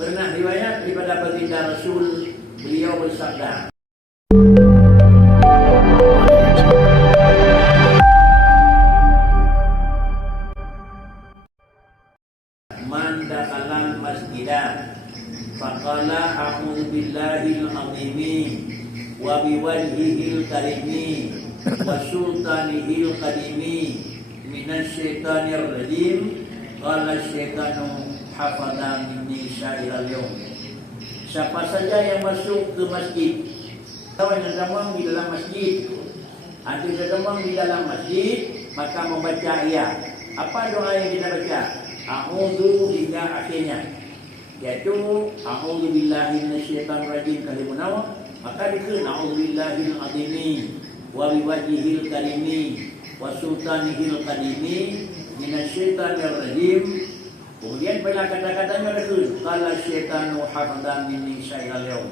Pernah riwayat daripada baginda Rasul, beliau bersabda, "Man dakhala masjidah faqala a'udzu billahil azim wa biwajhihil karim wa sultanihil qadim minasyaitonir rajim qala syaitanu hafadha minni syairil yawm." Siapa saja yang masuk ke masjid, kawan yang demam di dalam masjid, ada yang demam di dalam masjid, maka membaca ayat. Apa doa yang kita baca? A'udzu hingga akhirnya, yaitu a'udzu billahi minasyaitonir rajim kalimun awal. Maka dikira a'udzu billahil azim wa biwajhihil karim wa sultanihil qadim minasyaitonir rajim. Kemudian pada kata-katanya ada qala syaitanu hafadha minni syairil yawm.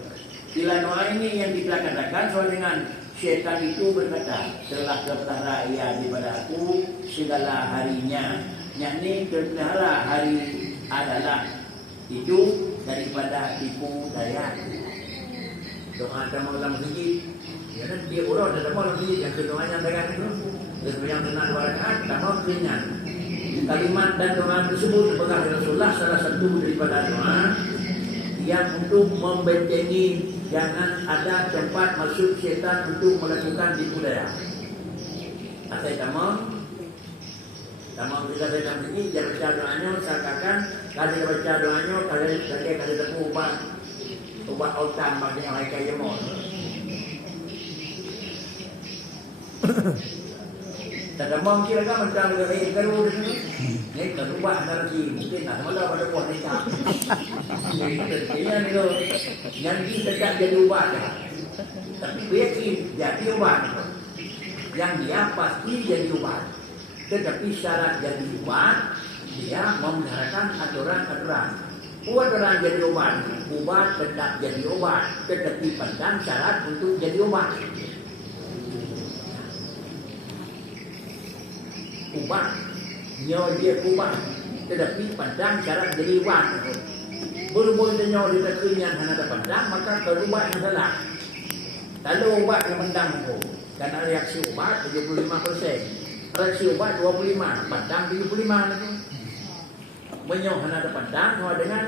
Bila doa ini yang kita katakan soal dengan syaitan itu berkata, telah terpelihara ia daripada aku segala harinya, yakni terpelihara hari adalah itu daripada tipu daya. Doa dalam masjid, ya kan dia orang dalam masjid yang keduanya dengan itu, yang benar dua rakaat, tambah kenyang. Kalimat dan doa tersebut bekas Rasulullah salah satu daripada doa yang untuk membentengi jangan ada tempat masuk syaitan untuk melakukan tipu daya. Asal tamam kita dalam ini jangan baca doanya, seakan kalau baca doanya kalau tepuk ubat otak bagi orang kaya mon. Tak mau kira kan macam ni kalau ni kalau buat lagi mungkin nak malah pada buat ni tak. Ini tu yang kita tak jadi ubat dah. Tapi yakin jadi ubat. Yang dia pasti jadi ubat. Tetapi syarat jadi ubat dia memeliharakan aturan-aturan. Buat orang jadi ubat tetap jadi obat. Tetapi pandang syarat untuk jadi obat. Ubat, nyawa dia ubat, tetapi pandang syarat jadi ubat. Berhubung dengan nyawa dia kenyang hanya ada pandang, maka ubat yang salah. Kalau ubat yang mendang itu, karena reaksi ubat 75%, reaksi obat 25, pandang 75 itu. Menyawa hanya ada pandang, nyawa dengan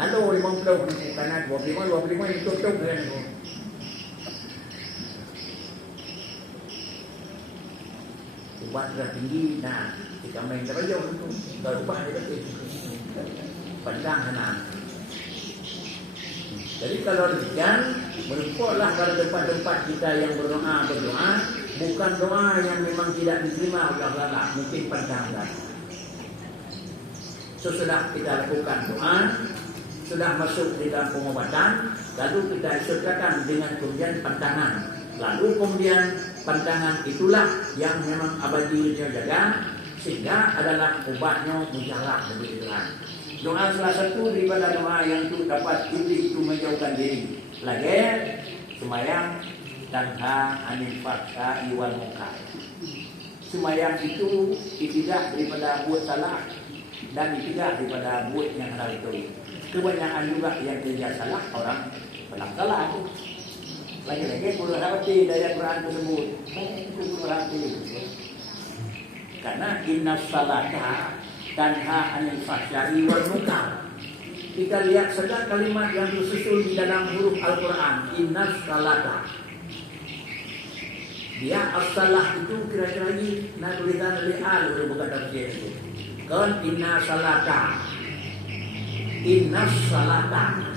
kalau 50 karena 25 itu tutup dengan itu. Ubat sudah tinggi, nah jika main terjauh itu berubah dia kecil pandang kanan. Jadi kalau demikian berupuklah pada tempat-tempat kita yang berdoa bukan doa yang memang tidak diterima oleh Allah, mungkin pandang. Sesudah kita lakukan doa, sudah masuk di dalam pengobatan, lalu kita sertakan dengan kemudian pandangan. Lalu kemudian pandangan itulah yang memang abadi dia jaga, sehingga adalah obatnya mujarab begitu kan. Doa salah satu daripada doa yang itu dapat iblis itu menjauhkan diri. Lagi sembahyang tanha anil fahsya'i wal munkar. Sembahyang itu tidak daripada buat salah dan tidak daripada buat yang halal itu. Kebanyakan juga yang kerja salah orang pelang salah itu. Lagi-lagi perlu hati dari Quran tersebut. Perlu hati. Karena inna salata tanha anil fahsya'i wal munkar. Kita lihat saja kalimat yang tersusun di dalam huruf Al-Quran. Inna salata. Dia as-salah itu kira-kira lagi nak tulisan oleh al bukan tafsir itu. Kan inna salata. Inna salata.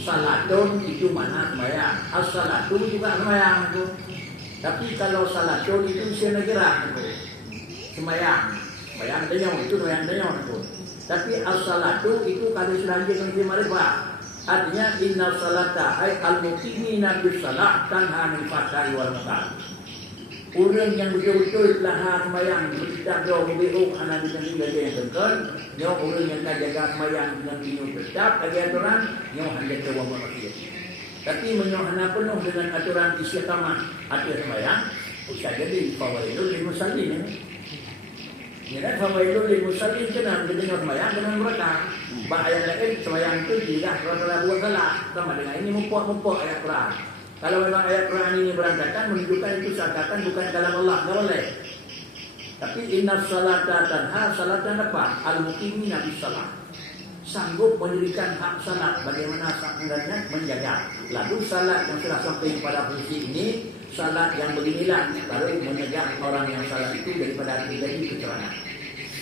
Salatun itu mana sembahyang. As-salatu juga sembahyang itu. Tapi kalau salatun itu saya negara itu. Sembahyang. Sembahyang denyong itu sembahyang denyong itu. Tapi as-salatu itu kalau selagi dengan marifat. Artinya inna salata ay al-muqimina bis salat tanha anil fahsya'i wal munkar. Orang yang betul-betul telah sembahyang tidak jauh berbeuk anak dengan jaga yang betul, nyawa orang yang tak jaga sembahyang dengan minum tetap lagi aturan, nyawa hanya coba maksiat. Tapi menyawa penuh dengan aturan istiqamah hati sembahyang, usah jadi fawaidul lil musallin. Ya kan fawailul lil musallin kena mendengar sembahyang dengan mereka. Ayat lain sembahyang itu tidak kalau buat salah sama dengan ini mumpuk ayat Quran. Kalau memang ayat Quran ini berantakan menunjukkan itu seakan bukan kalam Allah, enggak boleh. Tapi inna salata tanha salatan apa? Al-muqimina bis salat. Sanggup mendirikan hak salat bagaimana sebenarnya menjaga. Lalu salat yang sudah sampai pada posisi ini, salat yang beginilah baru menjaga orang yang salat itu daripada terjadi kecelakaan.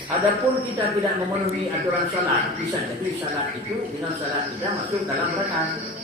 Adapun kita tidak memenuhi aturan salat, bisa jadi salat itu dengan salat kita masuk dalam rakaat.